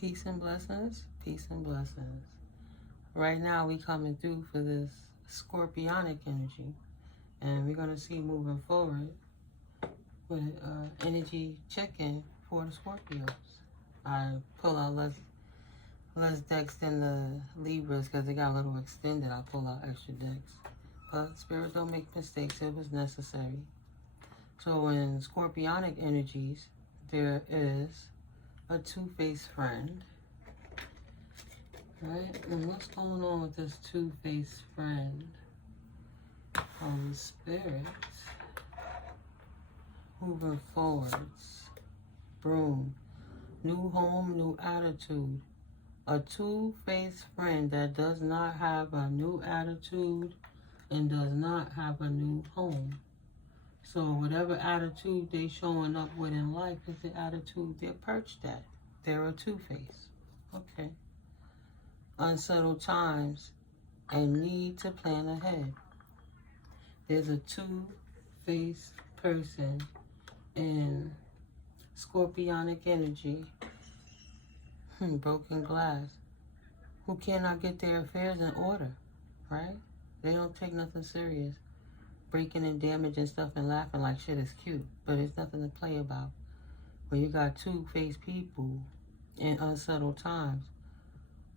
Peace and blessings. Peace and blessings. Right now we coming through for this Scorpionic energy. And we're going to see moving forward with energy check-in for the Scorpios. I pull out less decks than the Libras because they got a little extended. I pull out extra decks. But Spirit don't make mistakes. It was necessary. So in Scorpionic energies, there is a two-faced friend. Right? And what's going on with this two-faced friend? Holy Spirit. Moving forwards. Broom. New home, new attitude. A two-faced friend that does not have a new attitude and does not have a new home. So whatever attitude they showing up with in life is the attitude they're perched at. They're a two-faced. Okay. Unsettled times and need to plan ahead. There's a two-faced person in Scorpionic energy, broken glass, who cannot get their affairs in order, right? They don't take nothing serious. Breaking and damaging stuff and laughing like shit is cute, but it's nothing to play about. When you got two-faced people in unsettled times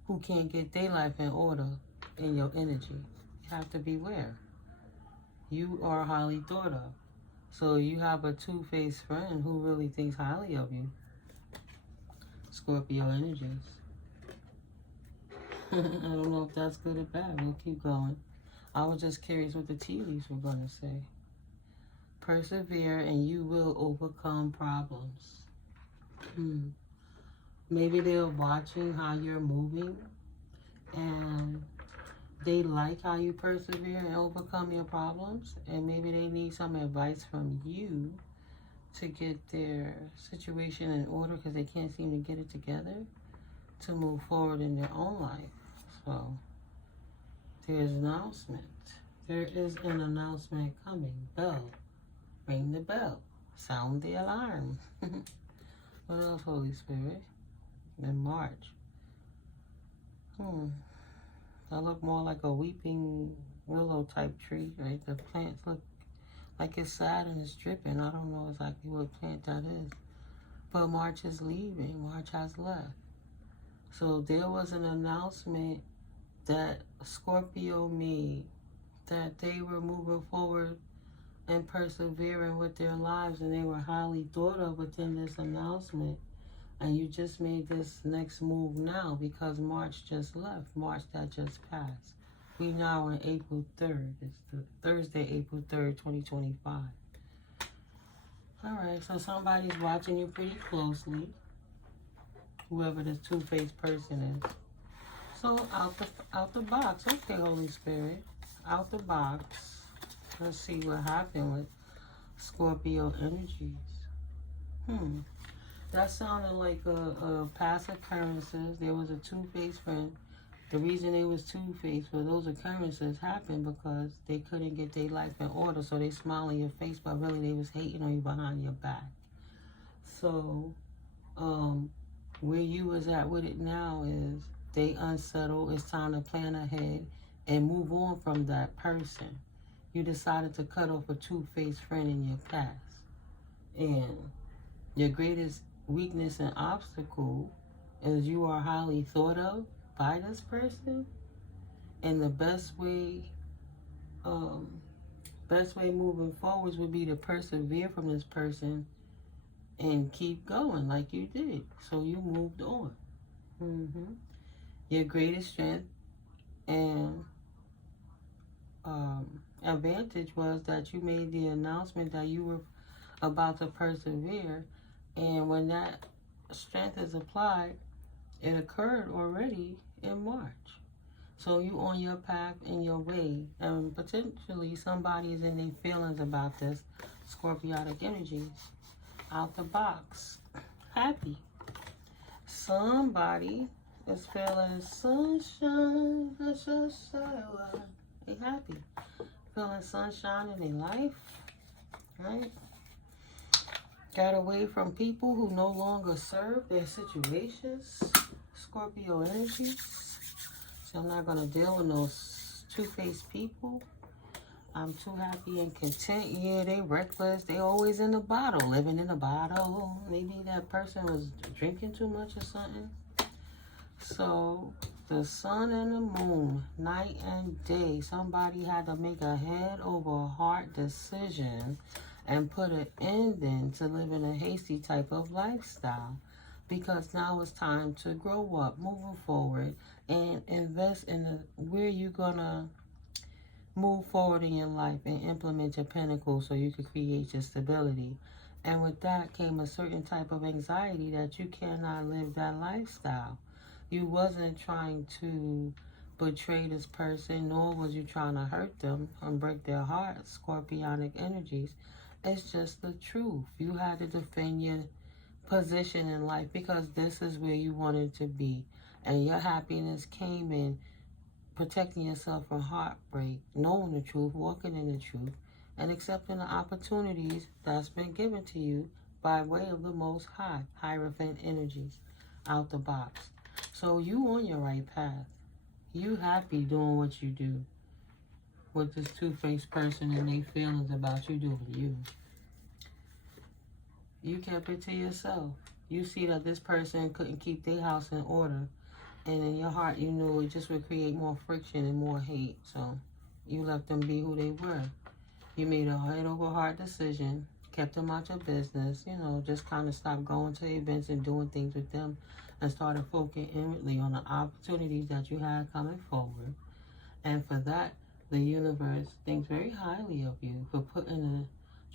who can't get their life in order in your energy, you have to beware. You are highly thought of. So you have a two-faced friend who really thinks highly of you. Scorpio energies. I don't know if that's good or bad. We'll keep going. I was just curious what the tea leaves were going to say. Persevere and you will overcome problems. Maybe they're watching how you're moving and they like how you persevere and overcome your problems, and maybe they need some advice from you to get their situation in order because they can't seem to get it together to move forward in their own life. So there's an announcement. There is an announcement coming. Bell. Ring the bell. Sound the alarm. What else, Holy Spirit? In March. That look more like a weeping willow type tree, right? The plants look like it's sad and it's dripping. I don't know exactly what plant that is. But March is leaving. March has left. So there was an announcement that Scorpio made that they were moving forward and persevering with their lives, and they were highly thought of within this announcement. And you just made this next move now because March just left. March that just passed. We now on April 3rd. It's the Thursday, April 3rd, 2025. All right, so somebody's watching you pretty closely. Whoever this two-faced person is. So out the box. Okay, Holy Spirit. Out the box. Let's see what happened with Scorpio energies. That sounded like a past occurrences. There was a two-faced friend. The reason they was two-faced was those occurrences happened because they couldn't get their life in order. So they smile in your face, but really they was hating on you behind your back. So where you was at with it now is they unsettled. It's time to plan ahead and move on from that person. You decided to cut off a two-faced friend in your past. And your greatest weakness and obstacle is you are highly thought of by this person, and the best way moving forwards would be to persevere from this person and keep going like you did. So you moved on. Your greatest strength and advantage was that you made the announcement that you were about to persevere. And when that strength is applied, it occurred already in March. So you on your path in your way. And potentially somebody is in their feelings about this Scorpiotic energies. Out the box. Happy. Somebody is feeling sunshine. They happy. Feeling sunshine in their life. Right? Got away from people who no longer serve their situations. Scorpio energy. So I'm not going to deal with those two-faced people. I'm too happy and content. Yeah, they reckless. They always in the bottle, living in the bottle. Maybe that person was drinking too much or something. So the sun and the moon, night and day, somebody had to make a head over heart decision and put an ending to living a hasty type of lifestyle, because now it's time to grow up, moving forward, and invest in where you're gonna move forward in your life and implement your pinnacle so you can create your stability. And with that came a certain type of anxiety that you cannot live that lifestyle. You wasn't trying to betray this person, nor was you trying to hurt them and break their hearts, scorpionic energies. It's just the truth. You had to defend your position in life because this is where you wanted to be. And your happiness came in protecting yourself from heartbreak, knowing the truth, walking in the truth, and accepting the opportunities that's been given to you by way of the Most High, Hierophant energies, out the box. So you on your right path. You happy doing what you do with this two-faced person and their feelings about you doing you. You kept it to yourself. You see that this person couldn't keep their house in order, and in your heart you knew it just would create more friction and more hate. So you let them be who they were. You made a head over heart decision, kept them out your business, you know, just kind of stopped going to events and doing things with them and started focusing inwardly on the opportunities that you had coming forward. And for that, the universe thinks very highly of you for putting a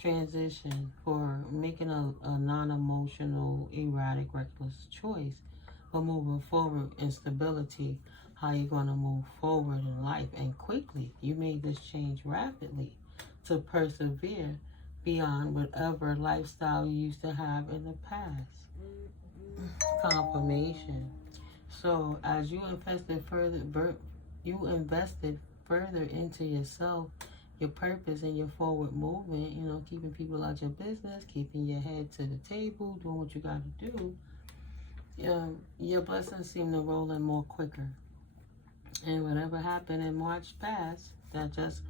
transition, for making a non-emotional, erratic, reckless choice, for moving forward in stability, how you're going to move forward in life. And quickly, you made this change rapidly to persevere beyond whatever lifestyle you used to have in the past. Confirmation. So as you invested further into yourself, your purpose, and your forward movement, you know, keeping people out your business, keeping your head to the table, doing what you got to do, your blessings seem to roll in more quicker. And whatever happened in March past, that just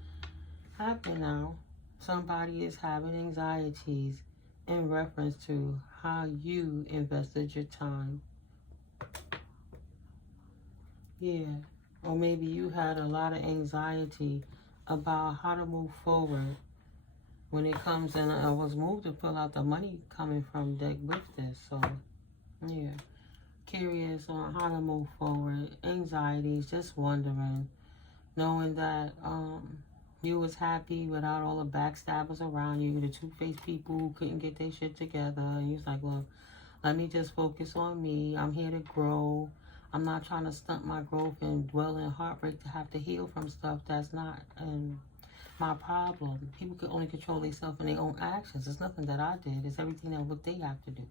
happened now. Somebody is having anxieties in reference to how you invested your time. Yeah. Or maybe you had a lot of anxiety about how to move forward when it comes in. I was moved to pull out the money coming from deck with this. So, yeah. Curious on how to move forward. Anxieties, just wondering. Knowing that you was happy without all the backstabbers around you, the two-faced people who couldn't get their shit together. And you was like, look, let me just focus on me. I'm here to grow. I'm not trying to stunt my growth and dwell in heartbreak to have to heal from stuff that's not my problem. People can only control themselves and their own actions. It's nothing that I did. It's everything that what they have to do.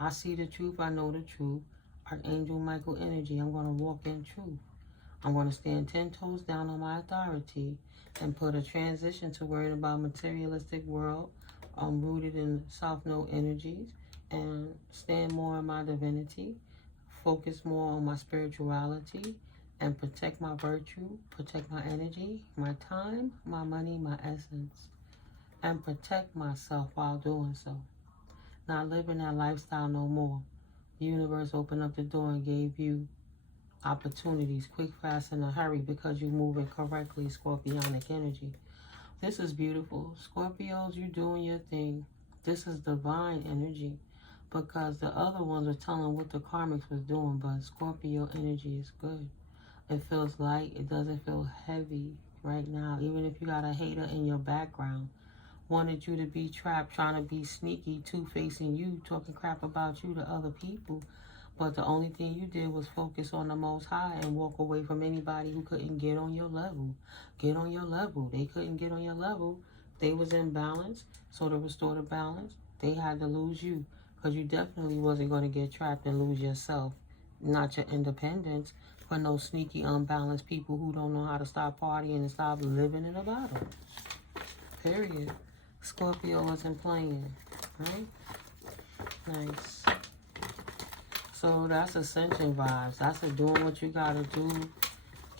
I see the truth. I know the truth. Archangel Michael energy. I'm going to walk in truth. I'm going to stand 10 toes down on my authority and put a transition to worrying about materialistic world. I'm rooted in South Node energies and stand more on my divinity, focus more on my spirituality, and protect my virtue, protect my energy, my time, my money, my essence, and protect myself while doing so. Not living that lifestyle no more. The universe opened up the door and gave you opportunities quick, fast, in a hurry because you're moving correctly, Scorpionic energy. This is beautiful. Scorpios, you're doing your thing. This is divine energy because the other ones are telling what the karmics was doing, but Scorpio energy is good. It feels light. It doesn't feel heavy right now. Even if you got a hater in your background, wanted you to be trapped, trying to be sneaky, two-facing you, talking crap about you to other people. But the only thing you did was focus on the Most High and walk away from anybody who couldn't get on your level. Get on your level. They couldn't get on your level. They was in balance. So to restore the balance, they had to lose you. Because you definitely wasn't going to get trapped and lose yourself. Not your independence. For no sneaky, unbalanced people who don't know how to stop partying and stop living in a bottle. Period. Scorpio wasn't playing. right? Nice. So that's ascension vibes. That's doing what you gotta do.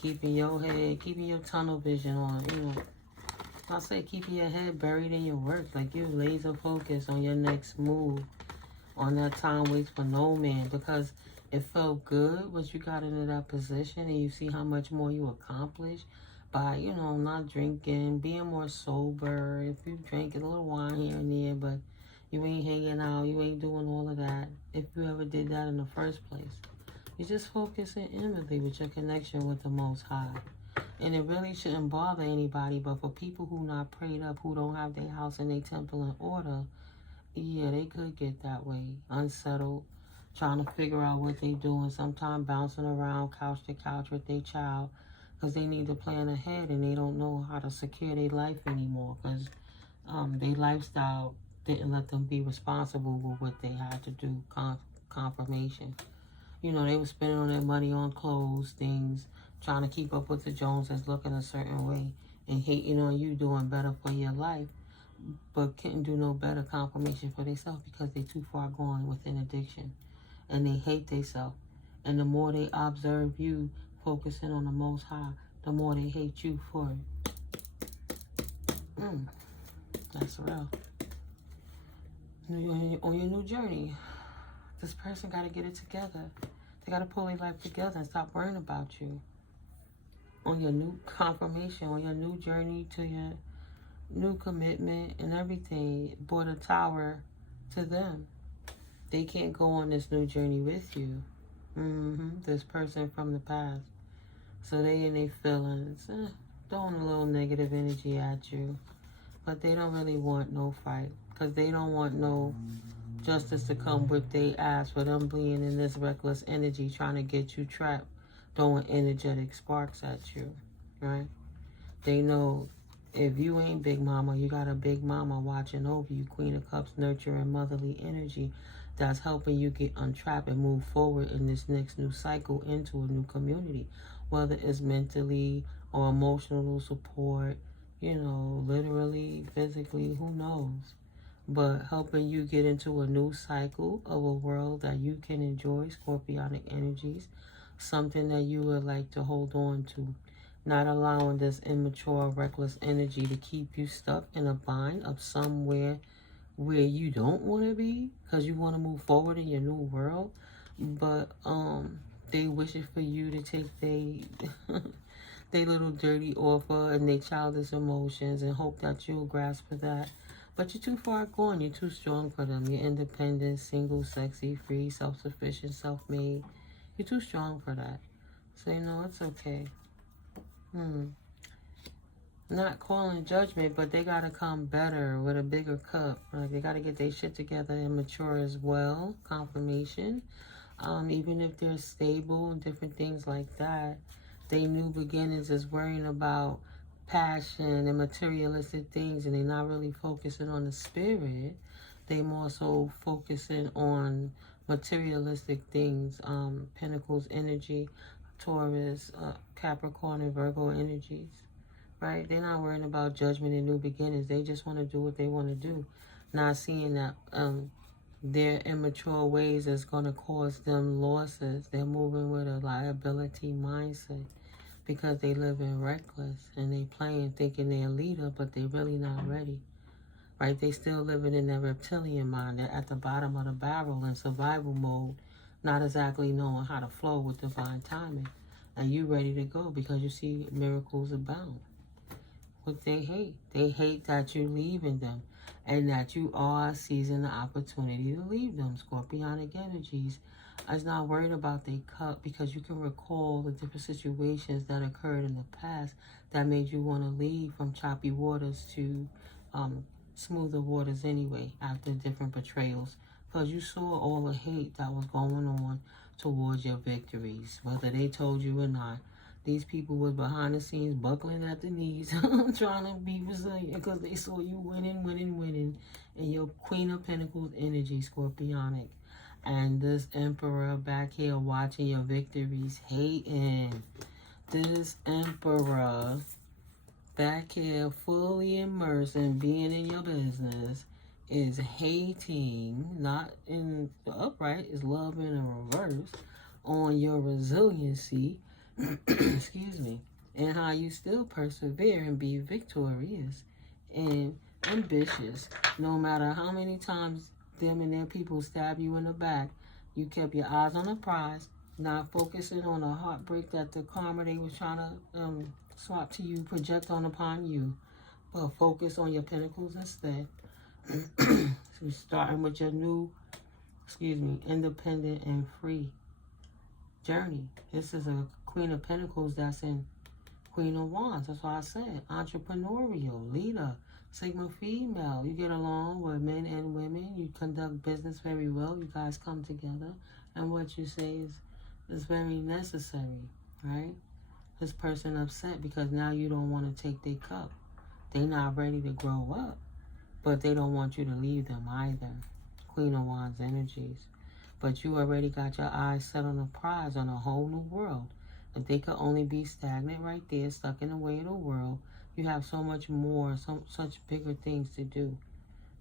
Keeping your head, keeping your tunnel vision on, you know. I say keeping your head buried in your work. Like you're laser focused on your next move. On that time waits for no man. Because it felt good once you got into that position and you see how much more you accomplished by, you know, not drinking, being more sober. If you drink a little wine here and there, but you ain't hanging out, you ain't doing all of that. If you ever did that in the first place. You're just focusing inwardly with your connection with the Most High. And it really shouldn't bother anybody, but for people who not prayed up, who don't have their house and their temple in order, yeah, they could get that way, unsettled, trying to figure out what they doing, sometimes bouncing around couch to couch with their child because they need to plan ahead and they don't know how to secure their life anymore because their lifestyle didn't let them be responsible with what they had to do, confirmation. You know, they were spending all their money on clothes, things, trying to keep up with the Joneses, looking a certain way, and hating on you doing better for your life, but couldn't do no better confirmation for themselves because they're too far gone within addiction. And they hate themselves. And the more they observe you focusing on the Most High, the more they hate you for it. That's real. On your new journey, this person got to get it together. They got to pull their life together and stop worrying about you. On your new confirmation, on your new journey to your new commitment and everything, brought a tower to them. They can't go on this new journey with you. This person from the past. So they in their feelings, throwing a little negative energy at you. But they don't really want no fight. Because they don't want no justice to come with they ass for them being in this reckless energy trying to get you trapped, throwing energetic sparks at you, right? They know if you ain't Big Mama, you got a Big Mama watching over you, Queen of Cups, nurturing motherly energy that's helping you get untrapped and move forward in this next new cycle into a new community, whether it's mentally or emotional support, you know, literally, physically, who knows? But helping you get into a new cycle of a world that you can enjoy, scorpionic energies, something that you would like to hold on to, not allowing this immature, reckless energy to keep you stuck in a bind of somewhere where you don't want to be because you want to move forward in your new world, but they wishing for you to take they little dirty offer and their childish emotions and hope that you'll grasp for that. But you're too far gone. You're too strong for them. You're independent, single, sexy, free, self-sufficient, self-made. You're too strong for that. So, you know, it's okay. Not calling judgment, but they got to come better with a bigger cup. Like they got to get their shit together and mature as well. Confirmation. Even if they're stable and different things like that, they new beginnings is worrying about passion and materialistic things, and they're not really focusing on the spirit. They more so focusing on materialistic things, Pentacles energy, Taurus, Capricorn, and Virgo energies, right? They're not worrying about judgment and new beginnings. They just want to do what they want to do, not seeing that their immature ways is going to cause them losses. They're moving with a liability mindset because they live in reckless and they playing thinking they're a leader, but they really not ready, right? They still living in their reptilian mind. They're at the bottom of the barrel in survival mode, not exactly knowing how to flow with divine timing. And you ready to go because you see miracles abound. What they hate that you're leaving them and that you are seizing the opportunity to leave them. Scorpionic energies is not worried about their cup because you can recall the different situations that occurred in the past that made you want to leave from choppy waters to smoother waters anyway after different betrayals, because you saw all the hate that was going on towards your victories, whether they told you or not. These people was behind the scenes buckling at the knees trying to be resilient because they saw you winning and your Queen of Pentacles energy, Scorpionic. And this Emperor back here watching your victories, hating. This Emperor back here fully immersed in being in your business is hating, not in the upright, is love in a reverse on your resiliency, excuse me, and how you still persevere and be victorious and ambitious. No matter how many times them and their people stab you in the back, you kept your eyes on the prize, not focusing on the heartbreak that the karma they was trying to swap to you, project on upon you, but focus on your pinnacles instead. So starting with your new, independent and free journey. This is a Queen of Pentacles that's in Queen of Wands. That's why I said entrepreneurial, leader, Sigma female. You get along with men and women. You conduct business very well. You guys come together. And what you say is very necessary, right? This person upset because now you don't want to take their cup. They're not ready to grow up, but they don't want you to leave them either. Queen of Wands energies. But you already got your eyes set on a prize, on a whole new world. If they could only be stagnant right there, stuck in the way of the world, you have so much more, such bigger things to do.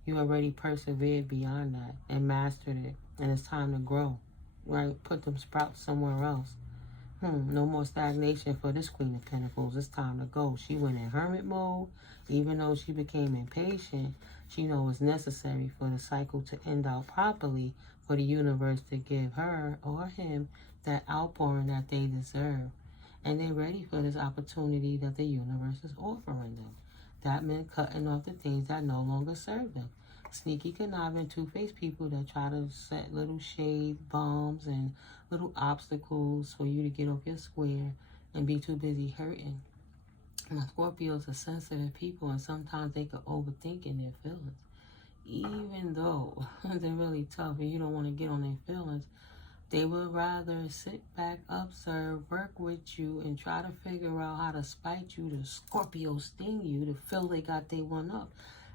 You already persevered beyond that and mastered it. And it's time to grow, right? Put them sprouts somewhere else. No more stagnation for this Queen of Pentacles. It's time to go. She went in hermit mode. Even though she became impatient, she knows it's necessary for the cycle to end out properly, for the universe to give her or him that outpouring that they deserve. And they're ready for this opportunity that the universe is offering them. That meant cutting off the things that no longer serve them. Sneaky, conniving, two-faced people that try to set little shade bombs and little obstacles for you to get off your square and be too busy hurting. Now, Scorpios are sensitive people, and sometimes they could overthink in their feelings. Even though they're really tough and you don't want to get on their feelings, they would rather sit back, observe, work with you, and try to figure out how to spite you, to Scorpio sting you, to feel they got they one up.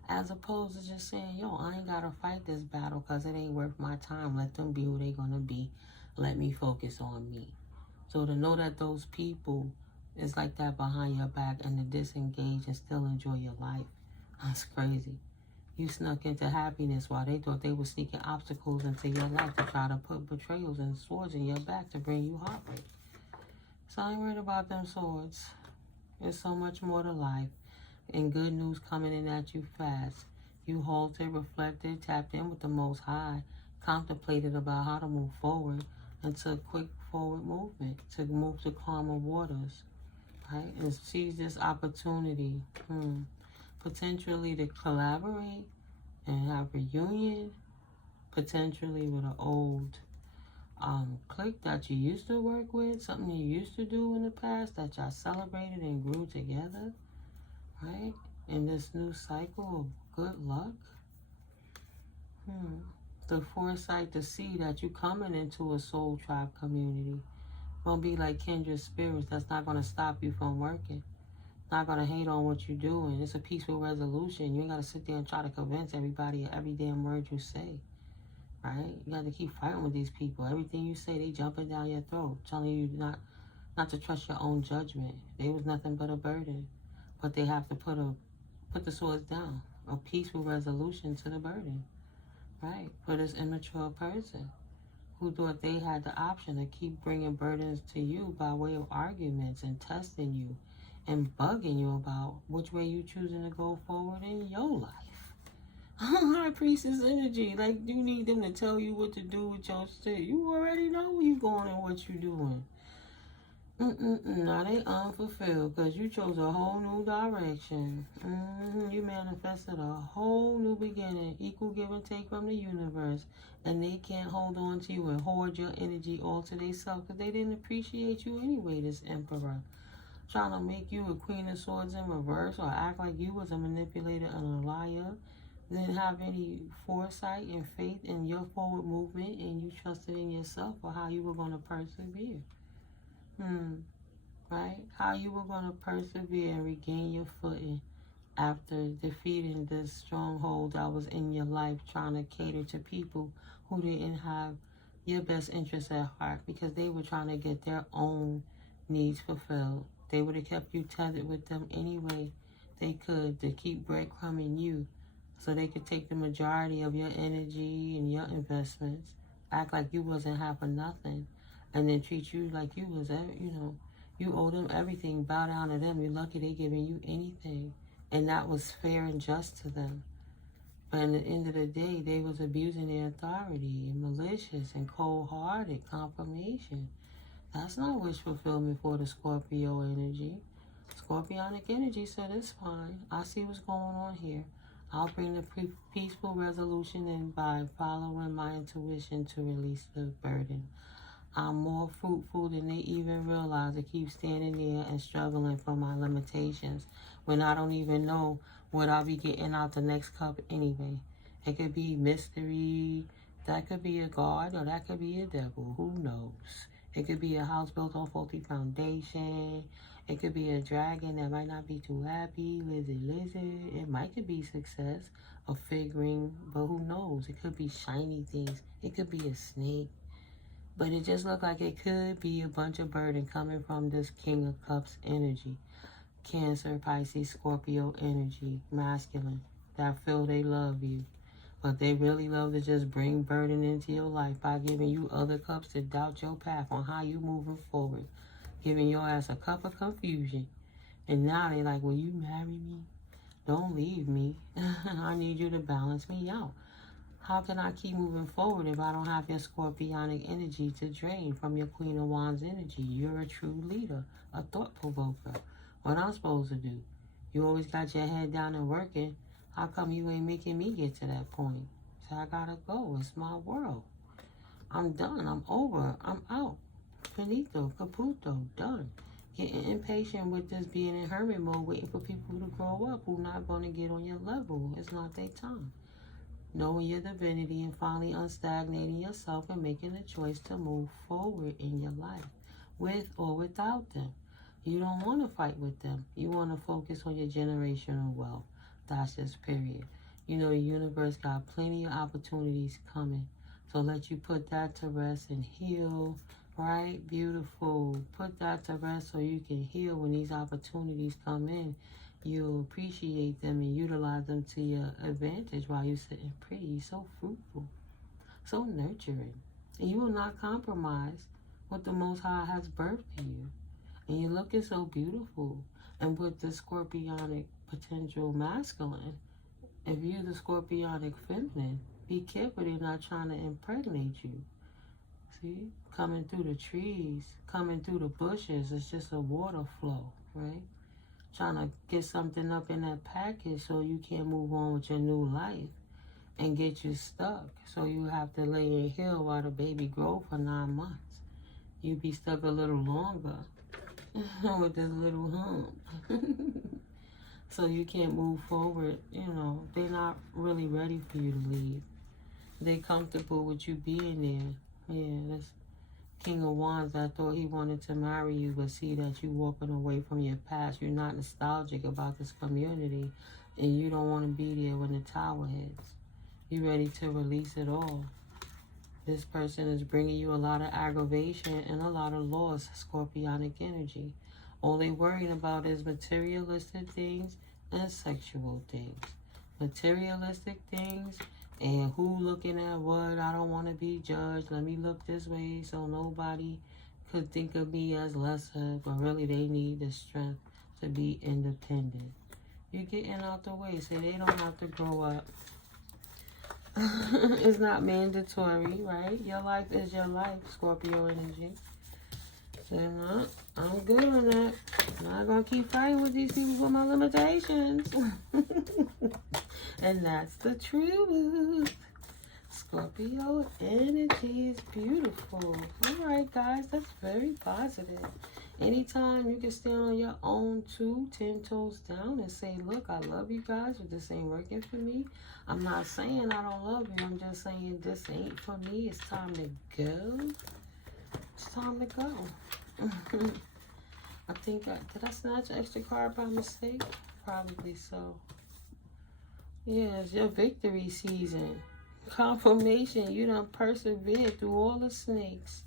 As opposed to just saying, yo, I ain't got to fight this battle because it ain't worth my time. Let them be who they going to be. Let me focus on me. So to know that those people is like that behind your back and to disengage and still enjoy your life, that's crazy. You snuck into happiness while they thought they were sneaking obstacles into your life to try to put betrayals and swords in your back to bring you heartbreak. So I ain't worried about them swords. There's so much more to life. And good news coming in at you fast. You halted, reflected, tapped in with the Most High, contemplated about how to move forward, and took quick forward movement to move to calmer waters, right? And seize this opportunity, potentially to collaborate and have reunion, potentially with an old clique that you used to work with, something you used to do in the past that y'all celebrated and grew together. Right? In this new cycle of good luck. The foresight to see that you coming into a soul tribe community. Gonna be like kindred spirits that's not gonna stop you from working. Not gonna hate on what you're doing. It's a peaceful resolution. You ain't gotta sit there and try to convince everybody of every damn word you say. Right? You gotta keep fighting with these people. Everything you say, they jumping down your throat, telling you not to trust your own judgment. They was nothing but a burden. But they have to put the swords down. A peaceful resolution to the burden. Right? For this immature person who thought they had the option to keep bringing burdens to you by way of arguments and testing you and bugging you about which way you choosing to go forward in your life. High Priestess energy. Like, you need them to tell you what to do with your shit. You already know where you going and what you doing. Now they unfulfilled because you chose a whole new direction. You manifested a whole new beginning, equal give and take from the universe, and they can't hold on to you and hoard your energy all to themselves because they didn't appreciate you anyway, this emperor. Trying to make you a Queen of Swords in reverse or act like you was a manipulator and a liar. Didn't have any foresight and faith in your forward movement, and you trusted in yourself or how you were going to persevere. Right? How you were going to persevere and regain your footing after defeating this stronghold that was in your life, trying to cater to people who didn't have your best interests at heart because they were trying to get their own needs fulfilled. They would have kept you tethered with them anyway they could to keep breadcrumbing you so they could take the majority of your energy and your investments, act like you wasn't half or nothing, and then treat you like you was, you owe them everything, bow down to them. You're lucky they giving you anything, and that was fair and just to them. But at the end of the day, they was abusing their authority and malicious and cold-hearted confirmation. That's not wish fulfillment for the Scorpio energy. Scorpionic energy said it's fine. I see what's going on here. I'll bring the peaceful resolution in by following my intuition to release the burden. I'm more fruitful than they even realize to keep standing there and struggling for my limitations when I don't even know what I'll be getting out the next cup anyway. It could be mystery, that could be a god, or that could be a devil, who knows? It could be a house built on faulty foundation. It could be a dragon that might not be too happy, lizard. It might could be success, a figuring, but who knows? It could be shiny things. It could be a snake. But it just looked like it could be a bunch of burden coming from this King of Cups energy. Cancer, Pisces, Scorpio energy, masculine, that feel they love you. But they really love to just bring burden into your life by giving you other cups to doubt your path on how you moving forward. Giving your ass a cup of confusion. And now they like, will you marry me? Don't leave me. I need you to balance me out. How can I keep moving forward if I don't have your Scorpionic energy to drain from your Queen of Wands energy? You're a true leader, a thought provoker. What I'm supposed to do? You always got your head down and working. How come you ain't making me get to that point? So I gotta go. It's my world. I'm done. I'm over. I'm out. Finito, caputo, done. Getting impatient with this being in hermit mode, waiting for people to grow up who not going to get on your level. It's not their time. Knowing your divinity and finally unstagnating yourself and making a choice to move forward in your life, with or without them. You don't want to fight with them. You want to focus on your generational wealth. That's just period. You know, the universe got plenty of opportunities coming. So let you put that to rest and heal, right? Beautiful. Put that to rest so you can heal when these opportunities come in. You'll appreciate them and utilize them to your advantage while you're sitting pretty. You're so fruitful, so nurturing. And you will not compromise what the Most High has birthed to you. And you're looking so beautiful. And with the Scorpionic potential masculine, if you're the Scorpionic feminine, be careful they're not trying to impregnate you. See? Coming through the trees, coming through the bushes, it's just a water flow, right? Trying to get something up in that package so you can't move on with your new life and get you stuck. So you have to lay in here while the baby grow for 9 months. You be stuck a little longer with this little hump. So you can't move forward. You know, they're not really ready for you to leave. They're comfortable with you being there. Yeah, that's King of Wands. I thought he wanted to marry you, but see that you walking away from your past. You're not nostalgic about this community, and you don't want to be there when the tower hits. You're ready to release it all. This person is bringing you a lot of aggravation and a lot of loss, Scorpionic energy. All they worrying about is materialistic things and sexual things. Materialistic things and who looking at what. I don't want to be judged. Let me look this way so nobody could think of me as lesser. But really they need the strength to be independent. You're getting out the way so they don't have to grow up. It's not mandatory, right? Your life is your life, Scorpio energy. So no, I'm good on that. I'm not going to keep fighting with these people with my limitations. And that's the truth. Scorpio energy is beautiful. All right, guys, that's very positive. Anytime you can stand on your own too, 10 toes down, and say, look, I love you guys, but this ain't working for me. I'm not saying I don't love you. I'm just saying this ain't for me. It's time to go. It's time to go. I think, did I snatch an extra card by mistake? Probably so. Yeah, it's your victory season. Confirmation, you done persevered through all the snakes.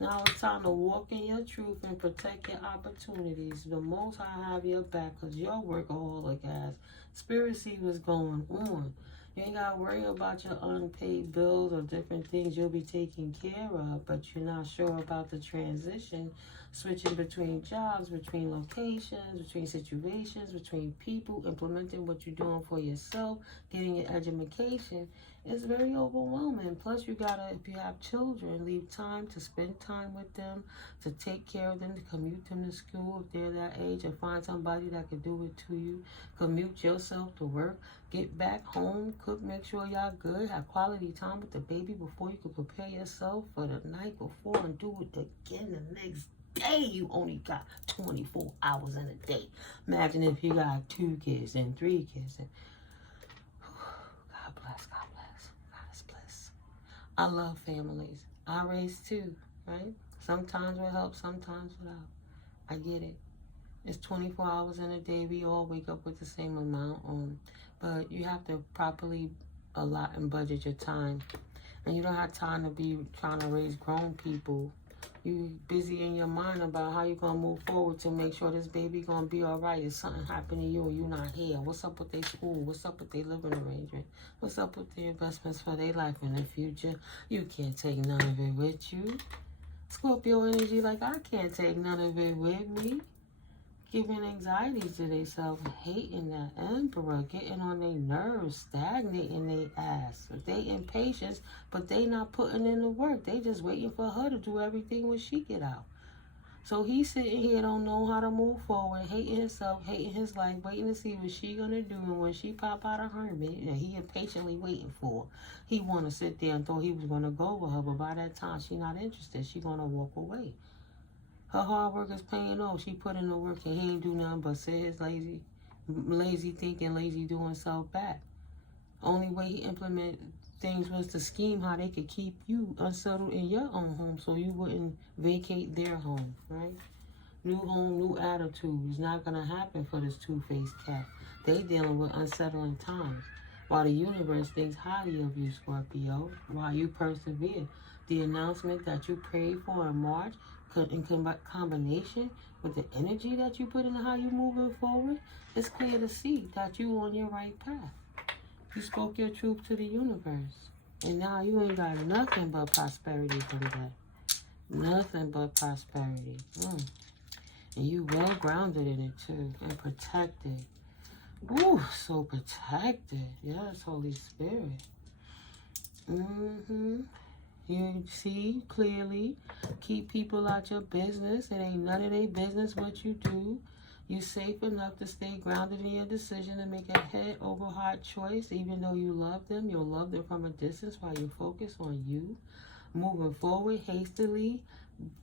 Now it's time to walk in your truth and protect your opportunities. The Most High have your back because your workaholic ass. Spirit see what's going on. You ain't got to worry about your unpaid bills or different things you'll be taking care of, but you're not sure about the transition, switching between jobs, between locations, between situations, between people, implementing what you're doing for yourself, getting your education. It's very overwhelming. Plus, you gotta, if you have children, leave time to spend time with them, to take care of them, to commute them to school if they're that age, and find somebody that can do it to you. Commute yourself to work. Get back home, cook, make sure y'all good, have quality time with the baby before you can prepare yourself for the night before and do it again the next day. You only got 24 hours in a day. Imagine if you got 2 kids and 3 kids. And, God bless, God bless, God is blessed. I love families. I raise 2, right? Sometimes with help, sometimes without. I get it. It's 24 hours in a day. We all wake up with the same amount on. But you have to properly allot and budget your time. And you don't have time to be trying to raise grown people. You busy in your mind about how you're going to move forward to make sure this baby going to be all right. If something happened to you and you're not here, what's up with their school? What's up with their living arrangement? What's up with their investments for their life in the future? You can't take none of it with you. Scorpio energy, like, I can't take none of it with me. Giving anxiety to themselves, hating that emperor, getting on their nerves, stagnating their ass. If they impatient, but they not putting in the work. They just waiting for her to do everything when she get out. So he's sitting here, don't know how to move forward, hating himself, hating his life, waiting to see what she gonna do. And when she pop out of hermit, that he impatiently waiting for, he want to sit there and thought he was gonna go with her, but by that time she not interested. She gonna walk away. Her hard work is paying off. She put in the work and he ain't do nothing but sit his lazy thinking, lazy doing self back. Only way he implemented things was to scheme how they could keep you unsettled in your own home so you wouldn't vacate their home, right? New home, new attitude is not going to happen for this two-faced cat. They dealing with unsettling times. While the universe thinks highly of you, Scorpio, while you persevere. The announcement that you prayed for in March in combination with the energy that you put into how you moving forward, it's clear to see that you on your right path. You spoke your truth to the universe. And now you ain't got nothing but prosperity for the day. Nothing but prosperity. And you well grounded in it too. And protected. Ooh, so protected. Yes, Holy Spirit. You see clearly. Keep people out your business. It ain't none of their business what you do. You safe enough to stay grounded in your decision to make a head over heart choice. Even though you love them, you'll love them from a distance while you focus on you. Moving forward hastily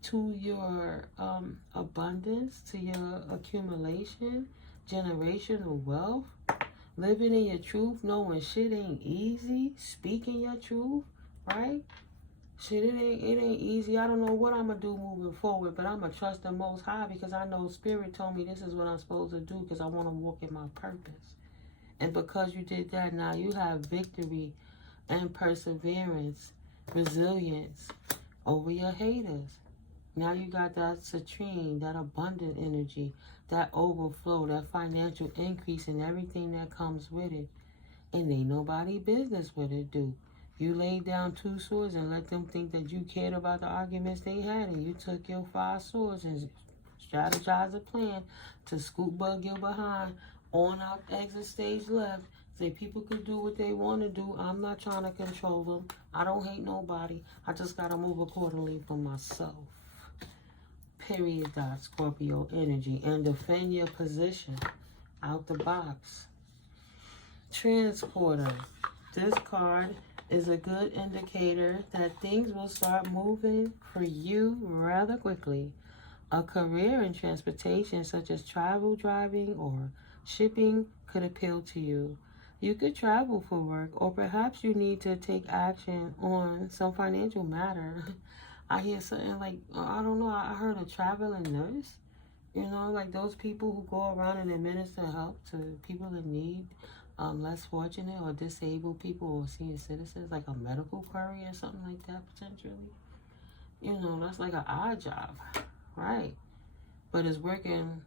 to your abundance, to your accumulation, generational wealth. Living in your truth, knowing shit ain't easy. Speaking your truth, right? Shit, it ain't easy. I don't know what I'm going to do moving forward, but I'm going to trust the Most High because I know Spirit told me this is what I'm supposed to do because I want to walk in my purpose. And because you did that, now you have victory and perseverance, resilience over your haters. Now you got that citrine, that abundant energy, that overflow, that financial increase and everything that comes with it. And ain't nobody business with it, do. You laid down 2 swords and let them think that you cared about the arguments they had, and you took your 5 swords and strategized a plan to scoop bug your behind on out exit stage left. Say people could do what they want to do. I'm not trying to control them. I don't hate nobody. I just got to move accordingly for myself. Period. Scorpio energy. And defend your position out the box. Transporter. This card is a good indicator that things will start moving for you rather quickly. A career in transportation such as travel, driving, or shipping could appeal to you. You could travel for work, or perhaps you need to take action on some financial matter. I hear something like, I don't know, I heard a traveling nurse. You know, like those people who go around and administer help to people in need. Less fortunate or disabled people or senior citizens, like a medical query or something like that, potentially. that's like an odd job, right? But it's working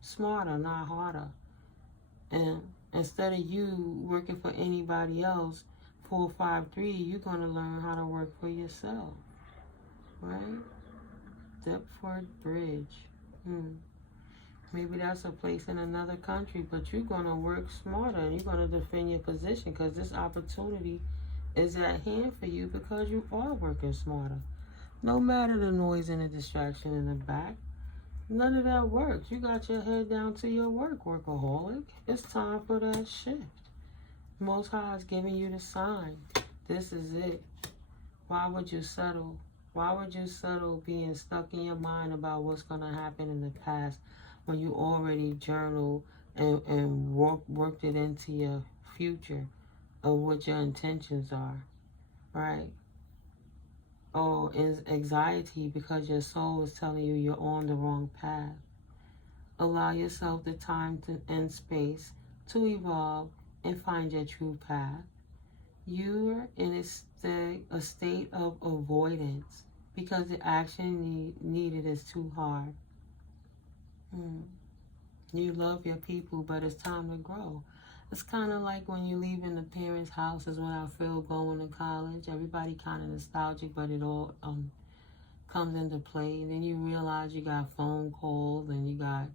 smarter, not harder. And instead of you working for anybody else, 453, you're going to learn how to work for yourself, right? Deptford Bridge. Maybe that's a place in another country, but you're going to work smarter and you're going to defend your position because this opportunity is at hand for you because you are working smarter. No matter the noise and the distraction in the back, none of that works. You got your head down to your work, workaholic. It's time for that shift. Most High is giving you the sign. This is it. Why would you settle? Why would you settle being stuck in your mind about what's going to happen in the past when you already journal and worked it into your future of what your intentions are, right? Oh, is anxiety because your soul is telling you you're on the wrong path. Allow yourself the time and space to evolve and find your true path. You're in a state of avoidance because the action needed is too hard. You love your people, but it's time to grow. It's kind of like when you leave in the parents' houses when I feel going to college. Everybody kind of nostalgic, but it all comes into play. And then you realize you got phone calls and you got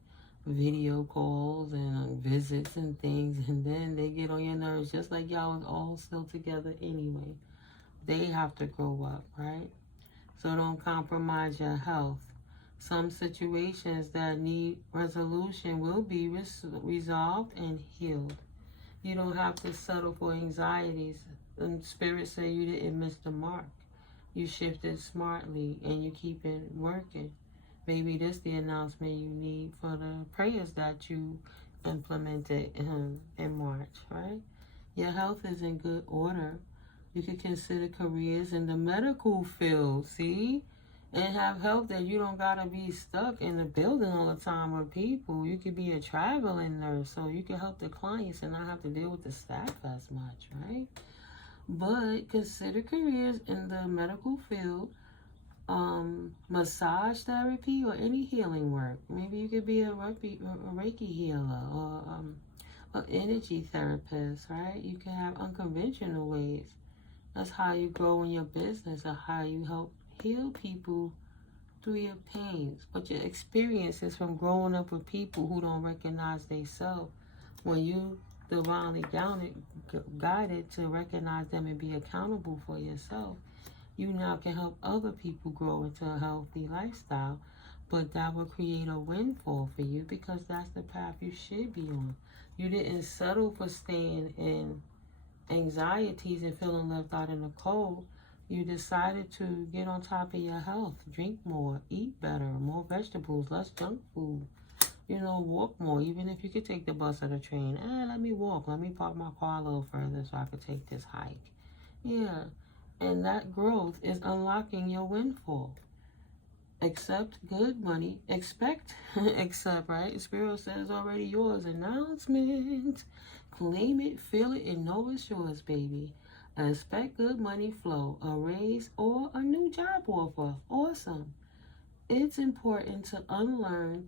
video calls and visits and things. And then they get on your nerves just like y'all was all still together anyway. They have to grow up, right? So don't compromise your health. Some situations that need resolution will be resolved and healed. You don't have to settle for anxieties. And Spirit say you didn't miss the mark. You shifted smartly and you keep it working. Maybe this the announcement you need for the prayers that you implemented in March, right? Your health is in good order. You could consider careers in the medical field, see? And have help that you don't got to be stuck in the building all the time with people. You could be a traveling nurse, so you can help the clients and not have to deal with the staff as much, right? But consider careers in the medical field, massage therapy, or any healing work. Maybe you could be a Reiki healer or an energy therapist, right? You can have unconventional ways. That's how you grow in your business or how you help heal people through your pains. But your experiences from growing up with people who don't recognize themselves, when you divinely guided to recognize them and be accountable for yourself, you now can help other people grow into a healthy lifestyle. But that will create a windfall for you because that's the path you should be on. You didn't settle for staying in anxieties and feeling left out in the cold. You decided to get on top of your health, drink more, eat better, more vegetables, less junk food, walk more, even if you could take the bus or the train. Let me walk, let me park my car a little further so I could take this hike. Yeah, and that growth is unlocking your windfall. Accept good money, accept, right? Spirit says already yours. Announcement. Claim it, feel it, and know it's yours, baby. Expect good money flow, a raise, or a new job offer. Awesome. It's important to unlearn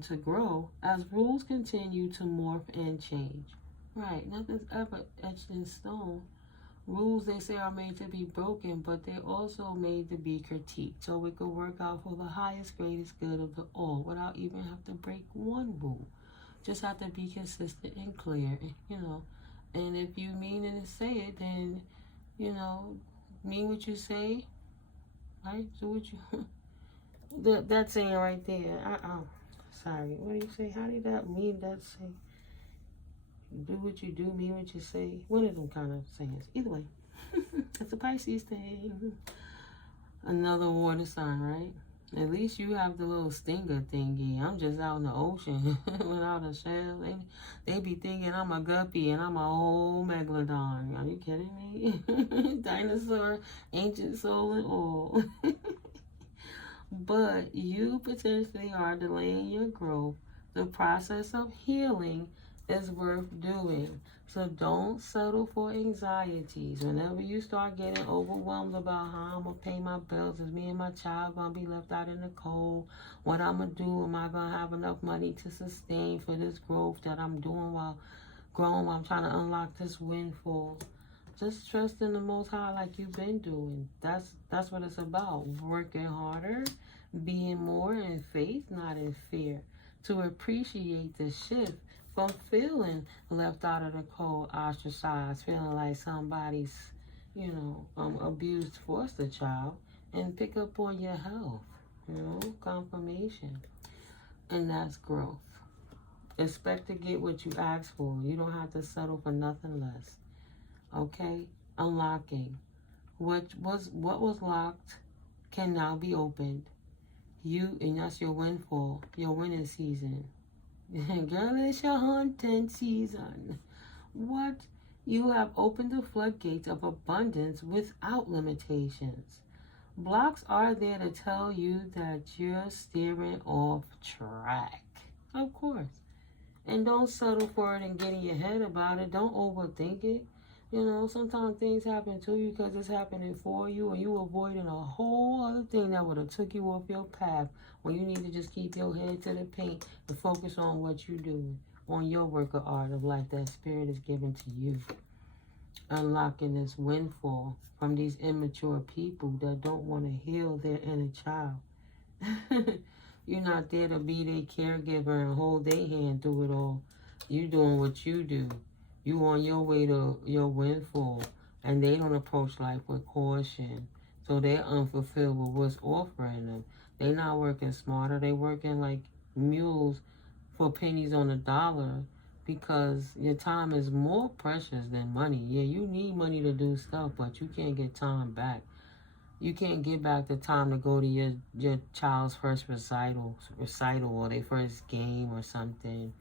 to grow as rules continue to morph and change. Right, nothing's ever etched in stone. Rules, they say, are made to be broken, but they're also made to be critiqued, so it could work out for the highest, greatest good of the all without even have to break one rule. Just have to be consistent and clear, And if you mean it and say it, then, mean what you say, right? Do what you... that saying right there. Sorry. What do you say? How did that mean that say? Do what you do, mean what you say. One of them kind of sayings. Either way. It's a Pisces thing. Another water sign, right? At least you have the little stinger thingy. I'm just out in the ocean without a shell. They be thinking I'm a guppy and I'm a whole megalodon. Are you kidding me? Dinosaur, ancient soul, and all. But you potentially are delaying your growth. The process of healing is worth doing. So don't settle for anxieties. Whenever you start getting overwhelmed about how I'm going to pay my bills, is me and my child going to be left out in the cold? What I'm going to do? Am I going to have enough money to sustain for this growth that I'm doing while growing? While I'm trying to unlock this windfall. Just trust in the Most High like you've been doing. That's what it's about. Working harder, being more in faith, not in fear. To appreciate the shift from feeling left out of the cold, ostracized, feeling like somebody's, abused foster child, and pick up on your health, confirmation. And that's growth. Expect to get what you ask for. You don't have to settle for nothing less. Okay? Unlocking. What was locked can now be opened. And that's your windfall, your winning season. Girl, it's your hunting season. What? You have opened the floodgates of abundance without limitations. Blocks are there to tell you that you're steering off track. Of course. And don't settle for it and get in your head about it. Don't overthink it. Sometimes things happen to you because it's happening for you, and you avoiding a whole other thing that would have took you off your path, when you need to just keep your head to the paint and focus on what you're doing, on your work of art of life that Spirit is giving to you. Unlocking this windfall from these immature people that don't want to heal their inner child. You're not there to be their caregiver and hold their hand through it all. You doing what you do. You on your way to your windfall, and they don't approach life with caution. So they're unfulfilled with what's offering them. They're not working smarter. They're working like mules for pennies on the dollar, because your time is more precious than money. Yeah, you need money to do stuff, but you can't get time back. You can't get back the time to go to your child's first recital or their first game or something.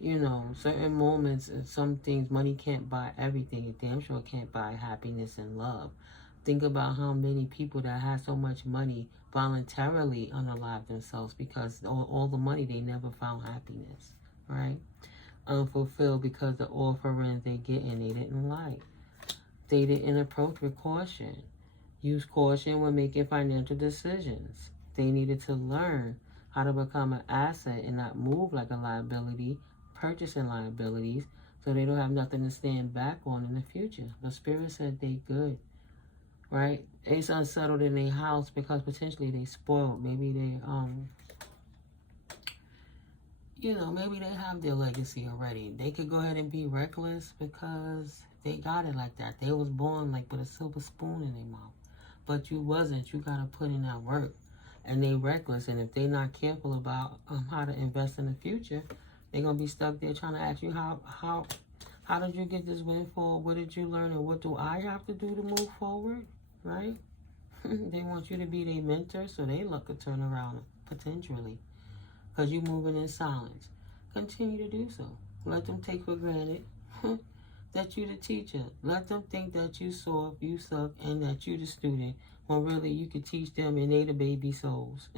Certain moments and some things, money can't buy everything. It damn sure can't buy happiness and love. Think about how many people that have so much money voluntarily unalive themselves because all the money, they never found happiness, right? Unfulfilled because the offerings they get and they didn't like. They didn't approach with caution. Use caution when making financial decisions. They needed to learn how to become an asset and not move like a liability, purchasing liabilities, so they don't have nothing to stand back on in the future. The Spirit said they good, right? It's unsettled in their house because potentially they spoiled. Maybe they, maybe they have their legacy already. They could go ahead and be reckless because they got it like that. They was born like with a silver spoon in their mouth. But you wasn't. You got to put in that work. And they reckless. And if they not careful about how to invest in the future, they're going to be stuck there trying to ask you, how did you get this windfall? What did you learn? And what do I have to do to move forward? Right? They want you to be their mentor, so they luck could turn around potentially. Because you're moving in silence. Continue to do so. Let them take for granted that you the teacher. Let them think that you soft, you suck, and that you the student, when really you could teach them and they the baby souls.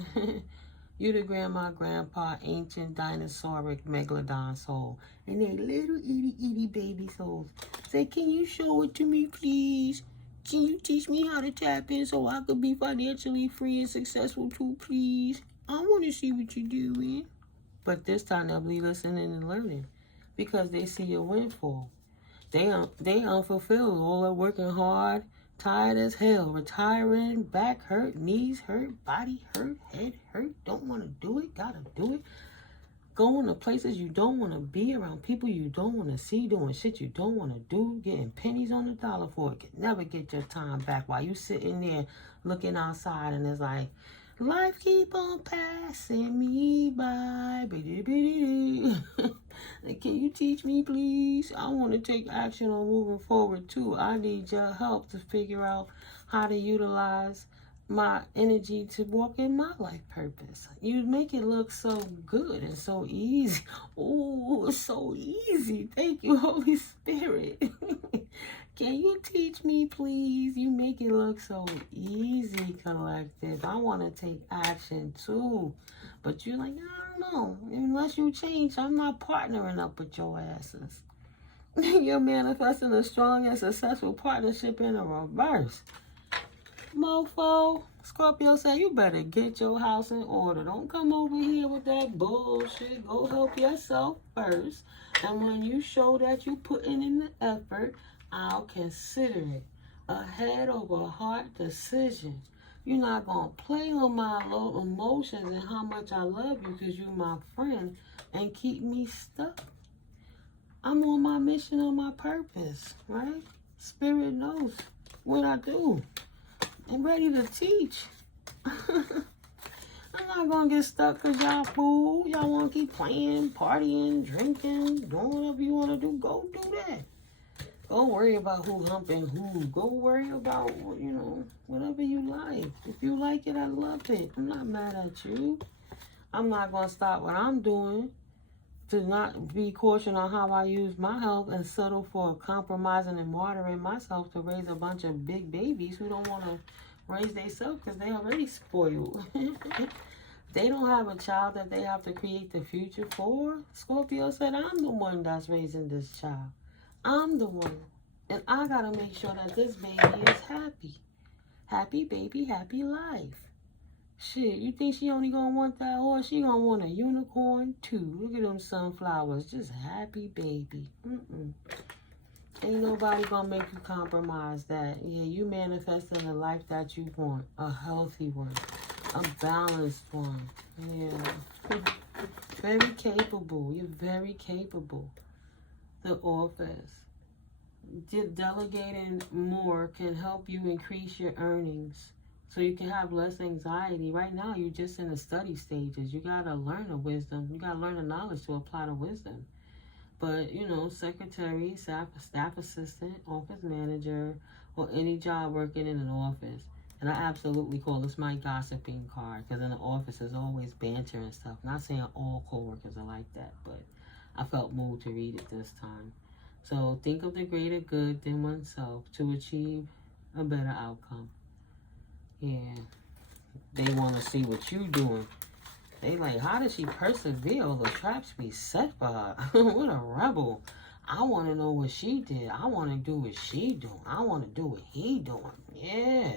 You the grandma, grandpa, ancient dinosauric megalodon soul, and they little itty baby souls. Say, can you show it to me, please? Can you teach me how to tap in so I could be financially free and successful too, please? I want to see what you're doing. But this time they'll be listening and learning because they see a windfall. They unfulfilled, all are working hard, tired as hell, retiring, back hurt, knees hurt, body hurt, head hurt, don't want to do it, gotta do it. Going to places you don't want to be, around people you don't want to see, doing shit you don't want to do, getting pennies on the dollar for it. Can never get your time back while you sitting there looking outside and it's like, life keep on passing me by. Like, can you teach me, please? I want to take action on moving forward, too. I need your help to figure out how to utilize my energy to walk in my life purpose. You make it look so good and so easy. Oh, it's so easy. Thank you, Holy Spirit. Can you teach me, please? You make it look so easy, collective. I want to take action too. But you're like, I don't know. Unless you change, I'm not partnering up with your asses. You're manifesting a strong and successful partnership in a reverse. Mofo, Scorpio said, you better get your house in order. Don't come over here with that bullshit. Go help yourself first. And when you show that you putting in the effort, I'll consider it a head over heart decision. You're not going to play on my low emotions and how much I love you because you're my friend and keep me stuck. I'm on my mission, on my purpose, right? Spirit knows what I do. I'm ready to teach. I'm not going to get stuck because y'all fool. Y'all want to keep playing, partying, drinking, doing whatever you want to do. Go do that. Go worry about who humping who. Go worry about, whatever you like. If you like it, I love it. I'm not mad at you. I'm not going to stop what I'm doing to not be cautious on how I use my health and settle for compromising and martyring myself to raise a bunch of big babies who don't want to raise themselves because they already spoiled. They don't have a child that they have to create the future for. Scorpio said, I'm the one that's raising this child. I'm the one. And I got to make sure that this baby is happy. Happy baby, happy life. Shit, you think she only gonna want that horse? She gonna want a unicorn too. Look at them sunflowers. Just happy baby. Ain't nobody gonna make you compromise that. Yeah, you manifesting the life that you want. A healthy one. A balanced one. Yeah. Very capable. You're very capable. The office. Delegating more can help you increase your earnings. So you can have less anxiety. Right now, you're just in the study stages. You got to learn the wisdom. You got to learn the knowledge to apply the wisdom. But, secretary, staff assistant, office manager, or any job working in an office. And I absolutely call this my gossiping card. Because in the office, there's always banter and stuff. Not saying all coworkers are like that. But I felt moved to read it this time. So think of the greater good than oneself to achieve a better outcome. Yeah, they want to see what you doing. They like, how does she persevere? All the traps be set for her. What a rebel. I want to know what she did. I want to do what she doing. I want to do what he doing. Yeah.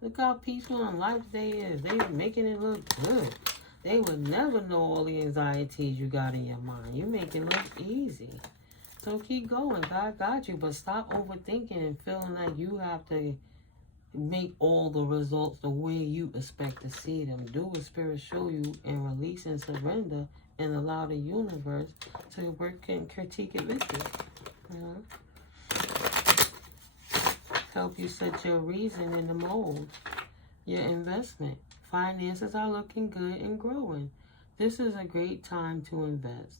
Look how peaceful and life they is. They making it look good. They would never know all the anxieties you got in your mind. You make it look easy. So keep going. God got you. But stop overthinking and feeling like you have to make all the results the way you expect to see them. Do what Spirit show you and release and surrender and allow the universe to work and critique it with you. Help you set your reason in the mold. Your investment. Finances are looking good and growing. This is a great time to invest.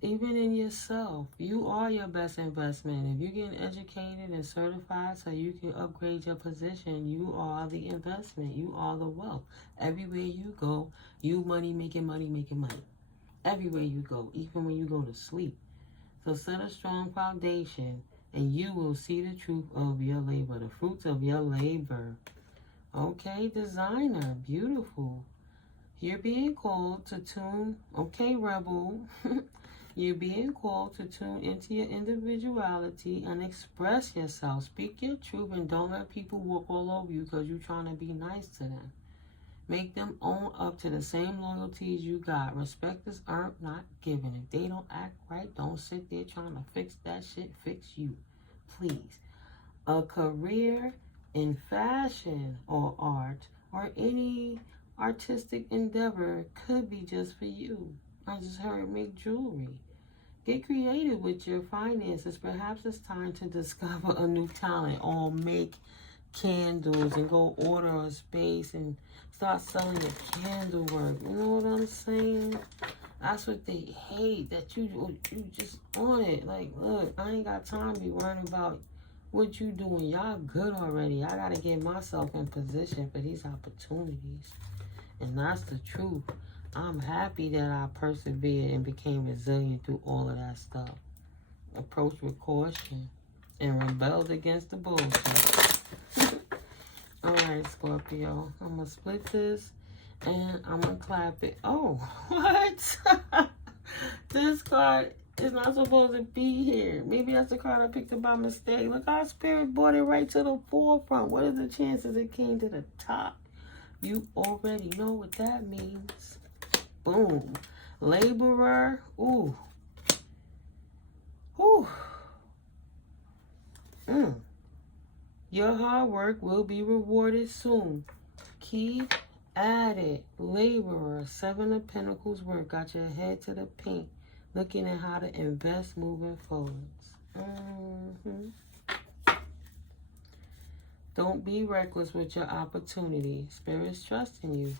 Even in yourself, you are your best investment. If you're getting educated and certified so you can upgrade your position, you are the investment. You are the wealth. Everywhere you go, you making money. Everywhere you go, even when you go to sleep. So set a strong foundation and you will see the truth of your labor, the fruits of your labor. Okay, designer, beautiful. You're being called to tune, okay, rebel. You're being called to tune into your individuality and express yourself. Speak your truth and don't let people walk all over you because you're trying to be nice to them. Make them own up to the same loyalties you got. Respect is earned, not given. If they don't act right, don't sit there trying to fix that shit. Fix you, please. A career in fashion or art or any artistic endeavor could be just for you. I just heard make jewelry. Get creative with your finances. Perhaps it's time to discover a new talent or make candles and go order a space and start selling your candle work. You know what I'm saying? That's what they hate, that you just on it. Like, look, I ain't got time to be worrying about What you doing? Y'all good already. I gotta get myself in position for these opportunities. And that's the truth. I'm happy that I persevered and became resilient through all of that stuff. Approached with caution and rebelled against the bullshit. Alright, Scorpio. I'm gonna split this and I'm gonna clap it. Oh, what? This card is not supposed to be here. Maybe that's the card I picked up by mistake. Look how Spirit brought it right to the forefront. What are the chances it came to the top? You already know what that means. Boom. Laborer. Ooh. Ooh. Your hard work will be rewarded soon. Keep at it. Laborer. 7 of Pentacles work. Got your head to the pink. Looking at how to invest moving forwards. Don't be reckless with your opportunity. Spirit's trusting you.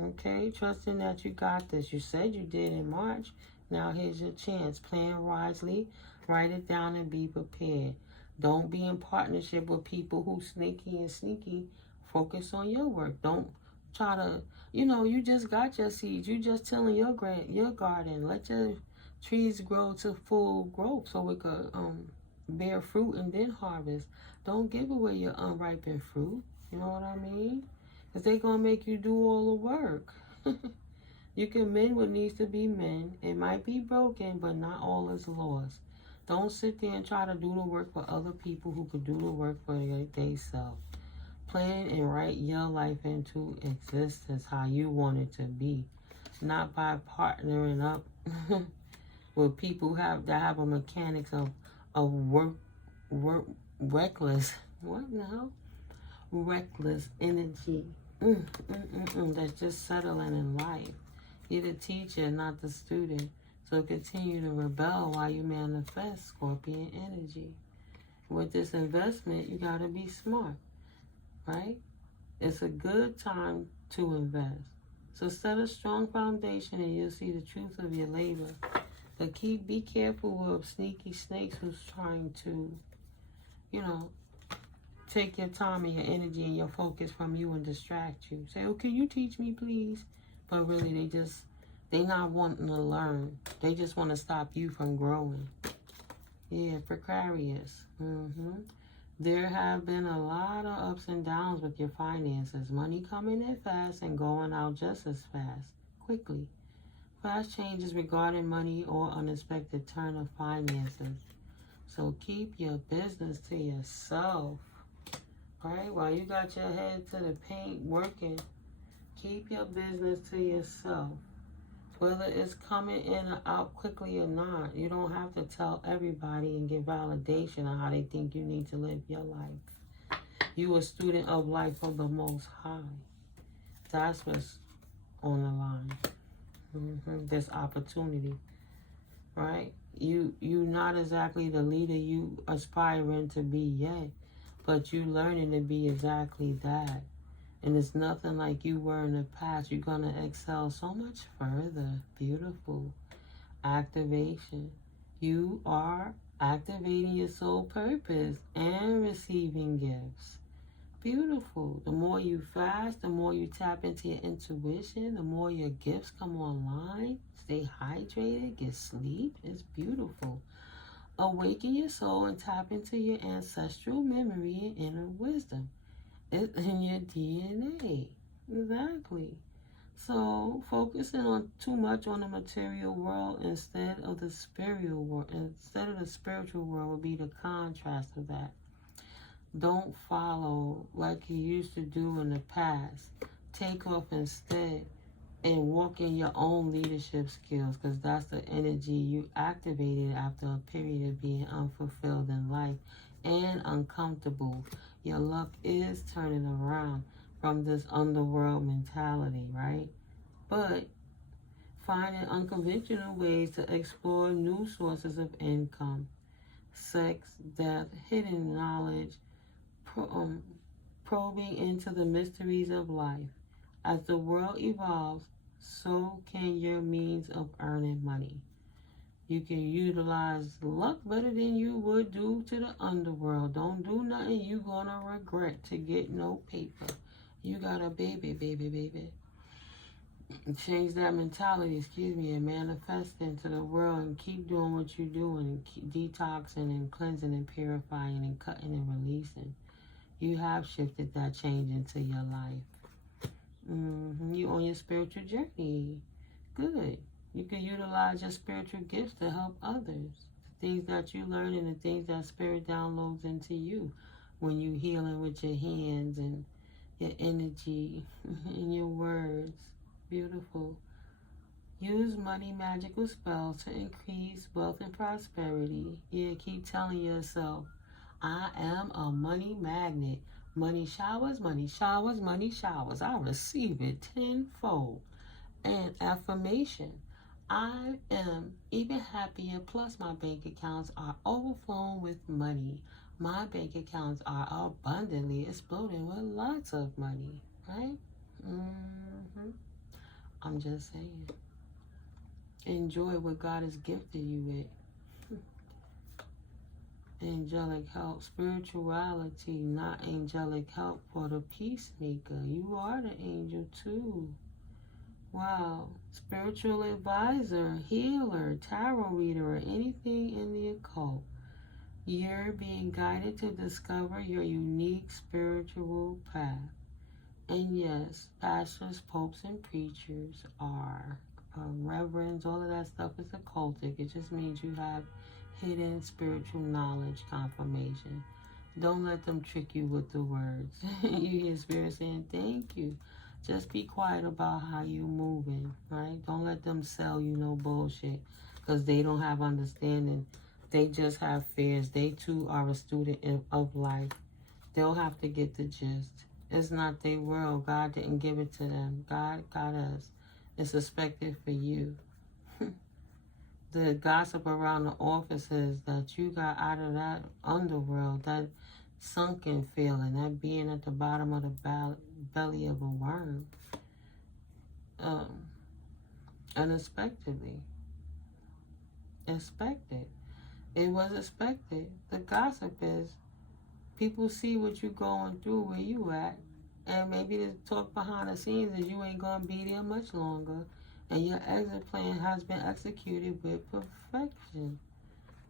Okay? Trusting that you got this. You said you did in March. Now here's your chance. Plan wisely. Write it down and be prepared. Don't be in partnership with people who sneaky and sneaky. Focus on your work. Don't try to, you just got your seeds. You just tilling your garden. Let your trees grow to full growth so it could bear fruit and then harvest. Don't give away your unripened fruit. You know what I mean? Because they're going to make you do all the work. You can mend what needs to be mended. It might be broken, but not all is lost. Don't sit there and try to do the work for other people who could do the work for themselves. Plan and write your life into existence how you want it to be. Not by partnering up with people that have a mechanics of work reckless. What the hell? Reckless energy. That's just settling in life. You're the teacher, not the student. So continue to rebel while you manifest Scorpion energy. With this investment, you got to be smart, right? It's a good time to invest. So set a strong foundation and you'll see the truth of your labor. But be careful of sneaky snakes who's trying to, take your time and your energy and your focus from you and distract you. Say, oh, can you teach me, please? But really, they not wanting to learn. They just want to stop you from growing. Yeah, precarious. There have been a lot of ups and downs with your finances. Money coming in fast and going out just as fast, quickly. Fast changes regarding money or unexpected turn of finances. So keep your business to yourself. Right? While you got your head to the paint working, keep your business to yourself. Whether it's coming in or out quickly or not, you don't have to tell everybody and give validation on how they think you need to live your life. You a student of life from the Most High. That's what's on the line. This opportunity, right? You not exactly the leader you aspiring to be yet, but you learning to be exactly that. And it's nothing like you were in the past. You're going to excel so much further. Beautiful. Activation. You are activating your soul purpose and receiving gifts. Beautiful. The more you fast, the more you tap into your intuition, the more your gifts come online. Stay hydrated, get sleep. It's beautiful. Awaken your soul and tap into your ancestral memory and inner wisdom. It's in your DNA. Exactly. So focusing on too much on the material world instead of the spiritual world would be the contrast of that. Don't follow like you used to do in the past. Take off instead and walk in your own leadership skills, because that's the energy you activated after a period of being unfulfilled in life and uncomfortable. Your luck is turning around from this underworld mentality, right? But finding unconventional ways to explore new sources of income, sex, death, hidden knowledge, probing into the mysteries of life. As the world evolves, so can your means of earning money. You can utilize luck better than you would do to the underworld. Don't do nothing you gonna regret to get no paper. You got a baby, baby, baby. Change that mentality, and manifest into the world and keep doing what you're doing and keep detoxing and cleansing and purifying and cutting and releasing. You have shifted that change into your life. You on your spiritual journey. Good. You can utilize your spiritual gifts to help others. The things that you learn and the things that Spirit downloads into you when you healing with your hands and your energy and your words. Beautiful. Use money magical spells to increase wealth and prosperity. Yeah, keep telling yourself, I am a money magnet. Money showers, money showers, money showers. I receive it tenfold. And affirmation. I am even happier, plus my bank accounts are overflowing with money. My bank accounts are abundantly exploding with lots of money, right? I'm just saying. Enjoy what God has gifted you with. Angelic help, spirituality, not angelic help for the peacemaker. You are the angel too. Wow. Spiritual advisor, healer, tarot reader, or anything in the occult. You're being guided to discover your unique spiritual path. And yes, pastors, popes, and preachers are reverends. All of that stuff is occultic. It just means you have hidden spiritual knowledge confirmation. Don't let them trick you with the words. You hear Spirit saying, thank you. Just be quiet about how you're moving, right? Don't let them sell you no bullshit because they don't have understanding. They just have fears. They too are a student of life. They'll have to get the gist. It's not their world. God didn't give it to them. God got us. It's expected for you. The gossip around the offices that you got out of that underworld, that sunken feeling, that being at the bottom of the belly of a worm, unexpectedly. Expected. It was expected. The gossip is people see what you're going through where you at, and maybe the talk behind the scenes is you ain't gonna be there much longer, and your exit plan has been executed with perfection,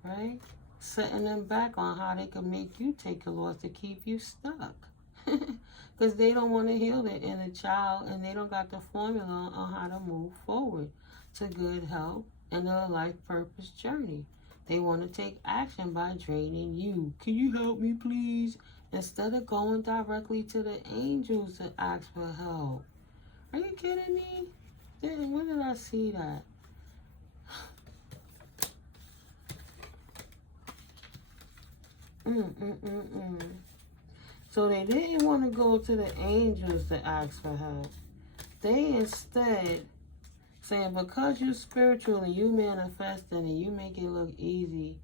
right? Setting them back on how they can make you take a loss to keep you stuck. Because they don't want to heal their inner child, and they don't got the formula on how to move forward to good health and a life purpose journey. They want to take action by draining you. Can you help me, please? Instead of going directly to the angels to ask for help. Are you kidding me? When did I see that? So they didn't want to go to the angels to ask for help. They instead saying, because you're spiritual and you manifesting and you make it look easy,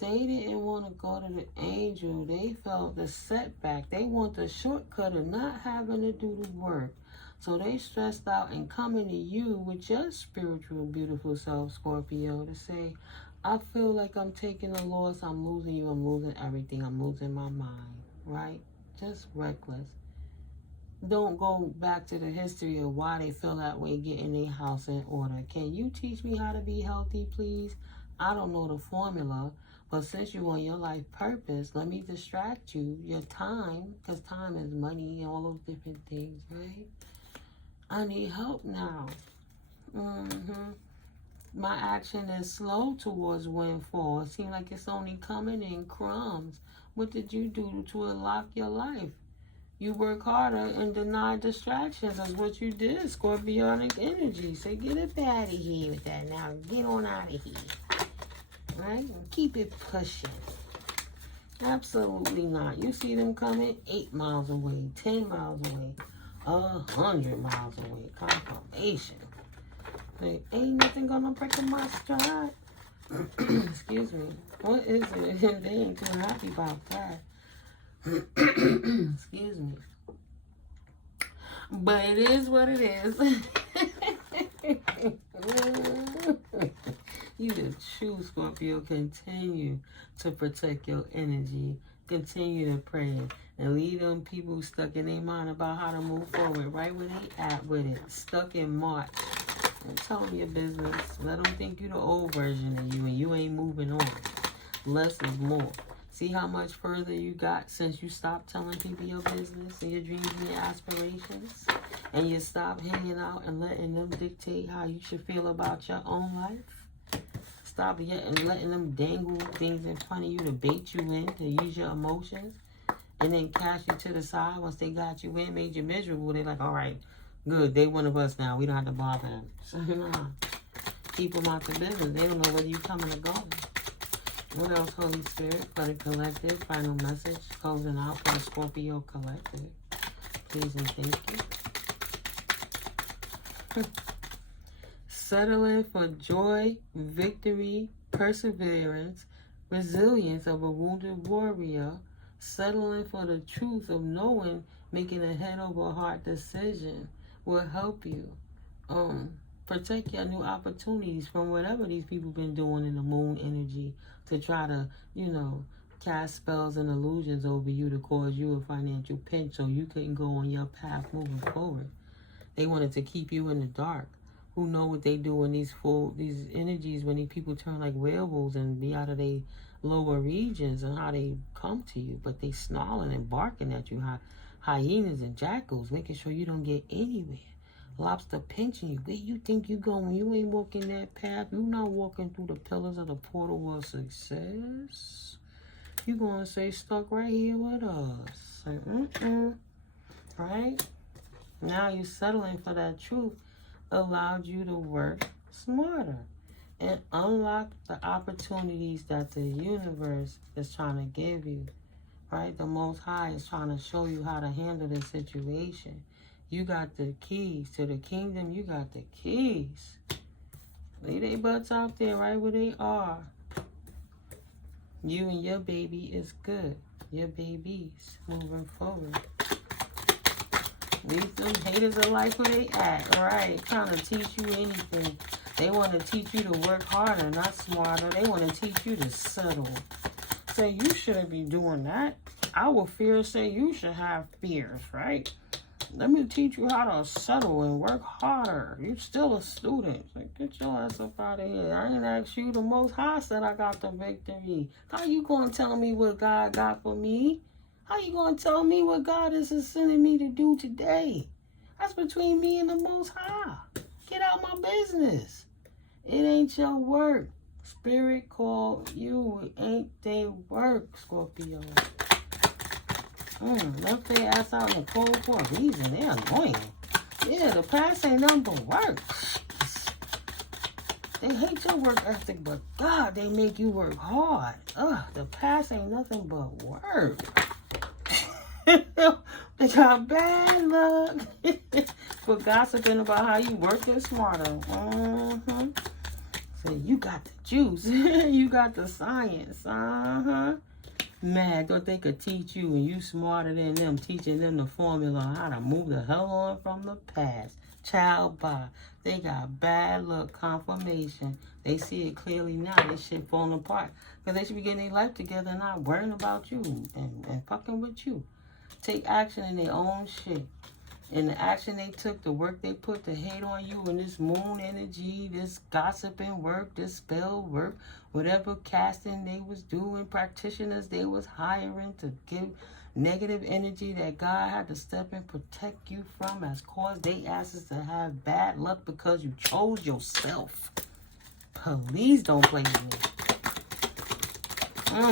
they didn't want to go to the angel. They felt the setback. They want the shortcut of not having to do the work. So they stressed out and coming to you with your spiritual, beautiful self, Scorpio, to say, I feel like I'm taking a loss. I'm losing you. I'm losing everything. I'm losing my mind, right? Just reckless. Don't go back to the history of why they feel that way, getting their house in order. Can you teach me how to be healthy, please? I don't know the formula, but since you're on your life purpose, let me distract you, your time, because time is money and all those different things, right? I need help now. My action is slow towards windfall. It seems like it's only coming in crumbs. What did you do to unlock your life? You work harder and deny distractions. That's what you did, Scorpionic energy. So get up out of here with that now. Get on out of here. Right? And keep it pushing. Absolutely not. You see them coming 8 miles away, 10 miles away, 100 miles away. Confirmation. Like, ain't nothing gonna break my stride. Excuse me. What is it? They ain't too happy about that. Excuse me. But it is what it is. You the true Scorpio. Continue to protect your energy. Continue to pray and leave them people stuck in their mind about how to move forward. Right where they at with it. Stuck in March. And tell them your business. Let them think you the old version of you and you ain't moving on. Less is more. See how much further you got since you stopped telling people your business and your dreams and your aspirations? And you stop hanging out and letting them dictate how you should feel about your own life? Stop letting them dangle things in front of you to bait you in, to use your emotions, and then cast you to the side once they got you in, made you miserable. They're like, all right, good, they one of us now. We don't have to bother them. So, keep them out the business. They don't know whether you coming or going. What else, Holy Spirit, for the collective? Final message, closing out for the Scorpio collective. Please and thank you. Settling for joy, victory, perseverance, resilience of a wounded warrior. Settling for the truth of knowing, making a head over heart decision will help you. Protect your new opportunities from whatever these people been doing in the moon energy to try to, cast spells and illusions over you to cause you a financial pinch so you couldn't go on your path moving forward. They wanted to keep you in the dark. Who know what they do in these energies when these people turn like werewolves and be out of their lower regions and how they come to you, but they snarling and barking at you, hyenas and jackals, making sure you don't get anywhere. Lobster pinching you. Where you think you going? You ain't walking that path. You not walking through the pillars of the portal of success. You gonna stay stuck right here with us. Like, right? Now you settling for that truth allowed you to work smarter and unlock the opportunities that the universe is trying to give you. Right? The Most High is trying to show you how to handle this situation. You got the keys to the kingdom. You got the keys. Lay their butts out there right where they are. You and your baby is good. Your babies moving forward. Leave them haters alike where they at. Right? Trying to teach you anything. They want to teach you to work harder, not smarter. They want to teach you to settle. Say you shouldn't be doing that. Our fears say you should have fears, right? Let me teach you how to settle and work harder. You're still a student. Like, get your ass up out of here. I ain't asked you. The Most High said I got the victory. How you going to tell me what God got for me? How you going to tell me what God is sending me to do today? That's between me and the Most High. Get out my business. It ain't your work. Spirit called you. It ain't their work, Scorpio. Left their ass out in the cold for a reason. They're annoying. Yeah, the past ain't nothing but work. They hate your work ethic, but God, they make you work hard. The past ain't nothing but work. They got bad luck for gossiping about how you working smarter. So you got the juice. You got the science. Mad, thought they could teach you and you smarter than them, teaching them the formula on how to move the hell on from the past. Child bye. They got bad luck confirmation. They see it clearly now. This shit falling apart. Because they should be getting their life together and not worrying about you and fucking with you. Take action in their own shit. And the action they took, the work they put to hate on you and this moon energy, this gossiping work, this spell work, whatever casting they was doing, practitioners they was hiring to give negative energy that God had to step in, protect you from, has caused they asses to have bad luck because you chose yourself. Please don't play with me.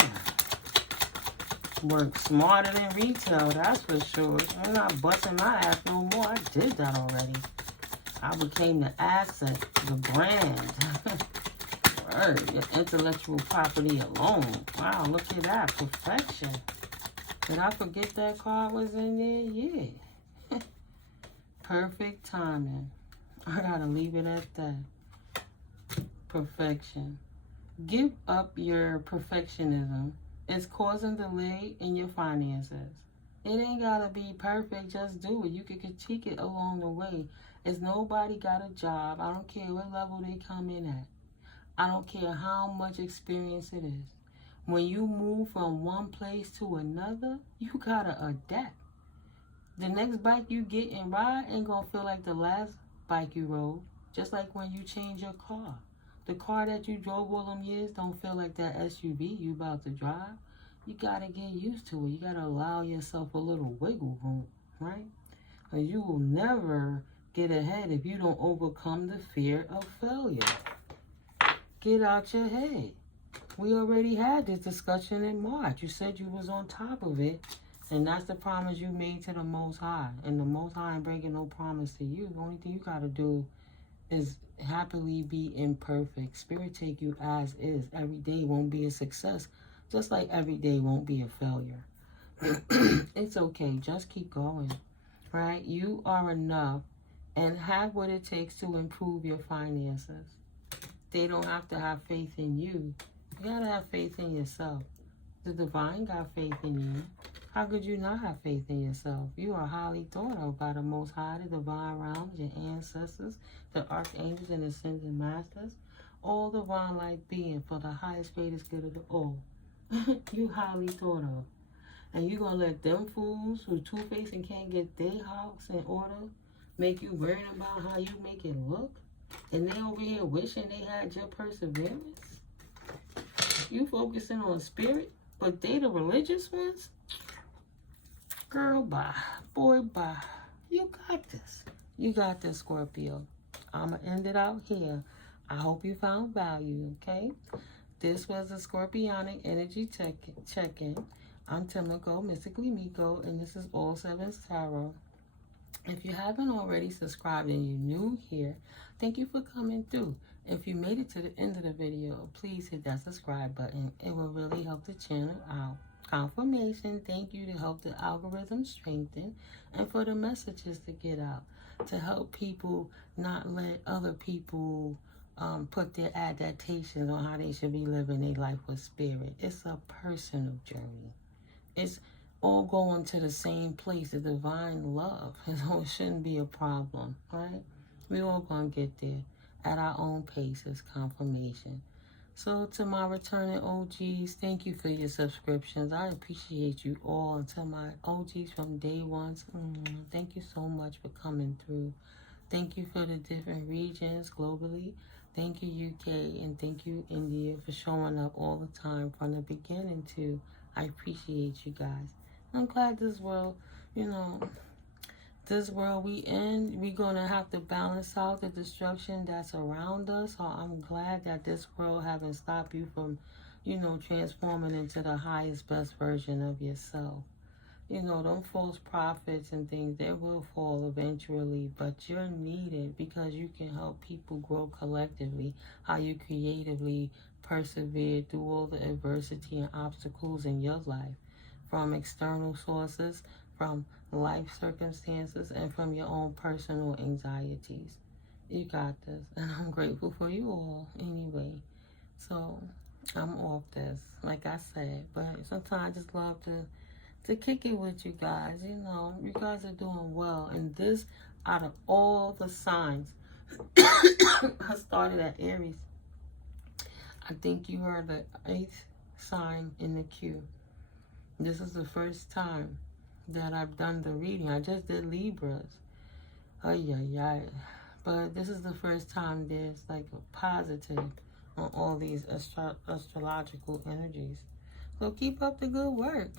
Work smarter than retail, that's for sure. I'm not busting my ass no more. I did that already. I became the asset, the brand. Word, your intellectual property alone. Wow, look at that. Perfection. Did I forget that card was in there? Yeah. Perfect timing. I gotta leave it at that. Perfection. Give up your perfectionism. It's causing delay in your finances. It ain't gotta be perfect, just do it. You can critique it along the way. It's nobody got a job. I don't care what level they come in at. I don't care how much experience it is. When you move from one place to another, you gotta adapt. The next bike you get and ride ain't gonna feel like the last bike you rode. Just like when you change your car. The car that you drove all them years don't feel like that SUV you about to drive. You gotta get used to it. You gotta allow yourself a little wiggle room, right? And you will never get ahead if you don't overcome the fear of failure. Get out your head. We already had this discussion in March. You said you was on top of it, and that's the promise you made to the Most High. And the Most High ain't breaking no promise to you. The only thing you got to do is happily be imperfect. Spirit take you as is. Every day won't be a success, just like every day won't be a failure. It's okay. Just keep going, right? You are enough and have what it takes to improve your finances. They don't have to have faith in you. You gotta have faith in yourself. The divine got faith in you. How could you not have faith in yourself? You are highly thought of by the Most High, the divine realms, your ancestors, the archangels and ascended masters, all divine light being for the highest, greatest good of the all. You highly thought of. And you gonna let them fools who two-faced and can't get their house in order make you worried about how you make it look? And they over here wishing they had your perseverance? You focusing on spirit, but they the religious ones? Girl, bye. Boy, bye. You got this. You got this, Scorpio. I'ma end it out here. I hope you found value, okay? This was a Scorpionic energy check-in. I'm NeuMico, Mystically Miko, and this is All Sevens Tarot. If you haven't already subscribed and you're new here, thank you for coming through. If you made it to the end of the video, please hit that subscribe button. It will really help the channel out. Confirmation, thank you to help the algorithm strengthen and for the messages to get out. To help people not let other people put their adaptations on how they should be living their life with spirit. It's a personal journey. It's all going to the same place, the divine love. So it shouldn't be a problem, right? We all gonna get there at our own pace as confirmation. So to my returning OGs, thank you for your subscriptions. I appreciate you all. And to my OGs from day ones, thank you so much for coming through. Thank you for the different regions globally. Thank you, UK, and thank you, India, for showing up all the time from the beginning too. I appreciate you guys. I'm glad this world, this world we in, we're going to have to balance out the destruction that's around us. So I'm glad that this world haven't stopped you from, transforming into the highest, best version of yourself. Them false prophets and things, they will fall eventually, but you're needed because you can help people grow collectively, how you creatively persevere through all the adversity and obstacles in your life, from external sources, from life circumstances, and from your own personal anxieties. You got this, and I'm grateful for you all anyway. So I'm off this, like I said, but sometimes I just love to kick it with you guys. You guys are doing well. And this, out of all the signs, I started at Aries. I think you are the 8th sign in the queue. This is the first time that I've done the reading. I just did Libras. But this is the first time there's like a positive on all these astrological energies. So keep up the good work,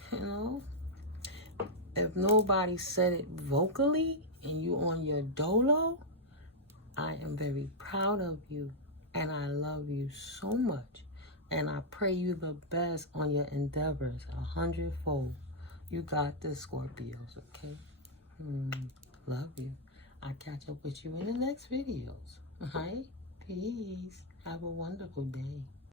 If nobody said it vocally and you on your dolo, I am very proud of you and I love you so much. And I pray you the best on your endeavors 100-fold. You got this, Scorpios, okay? Love you. I'll catch up with you in the next videos. All right? Peace. Have a wonderful day.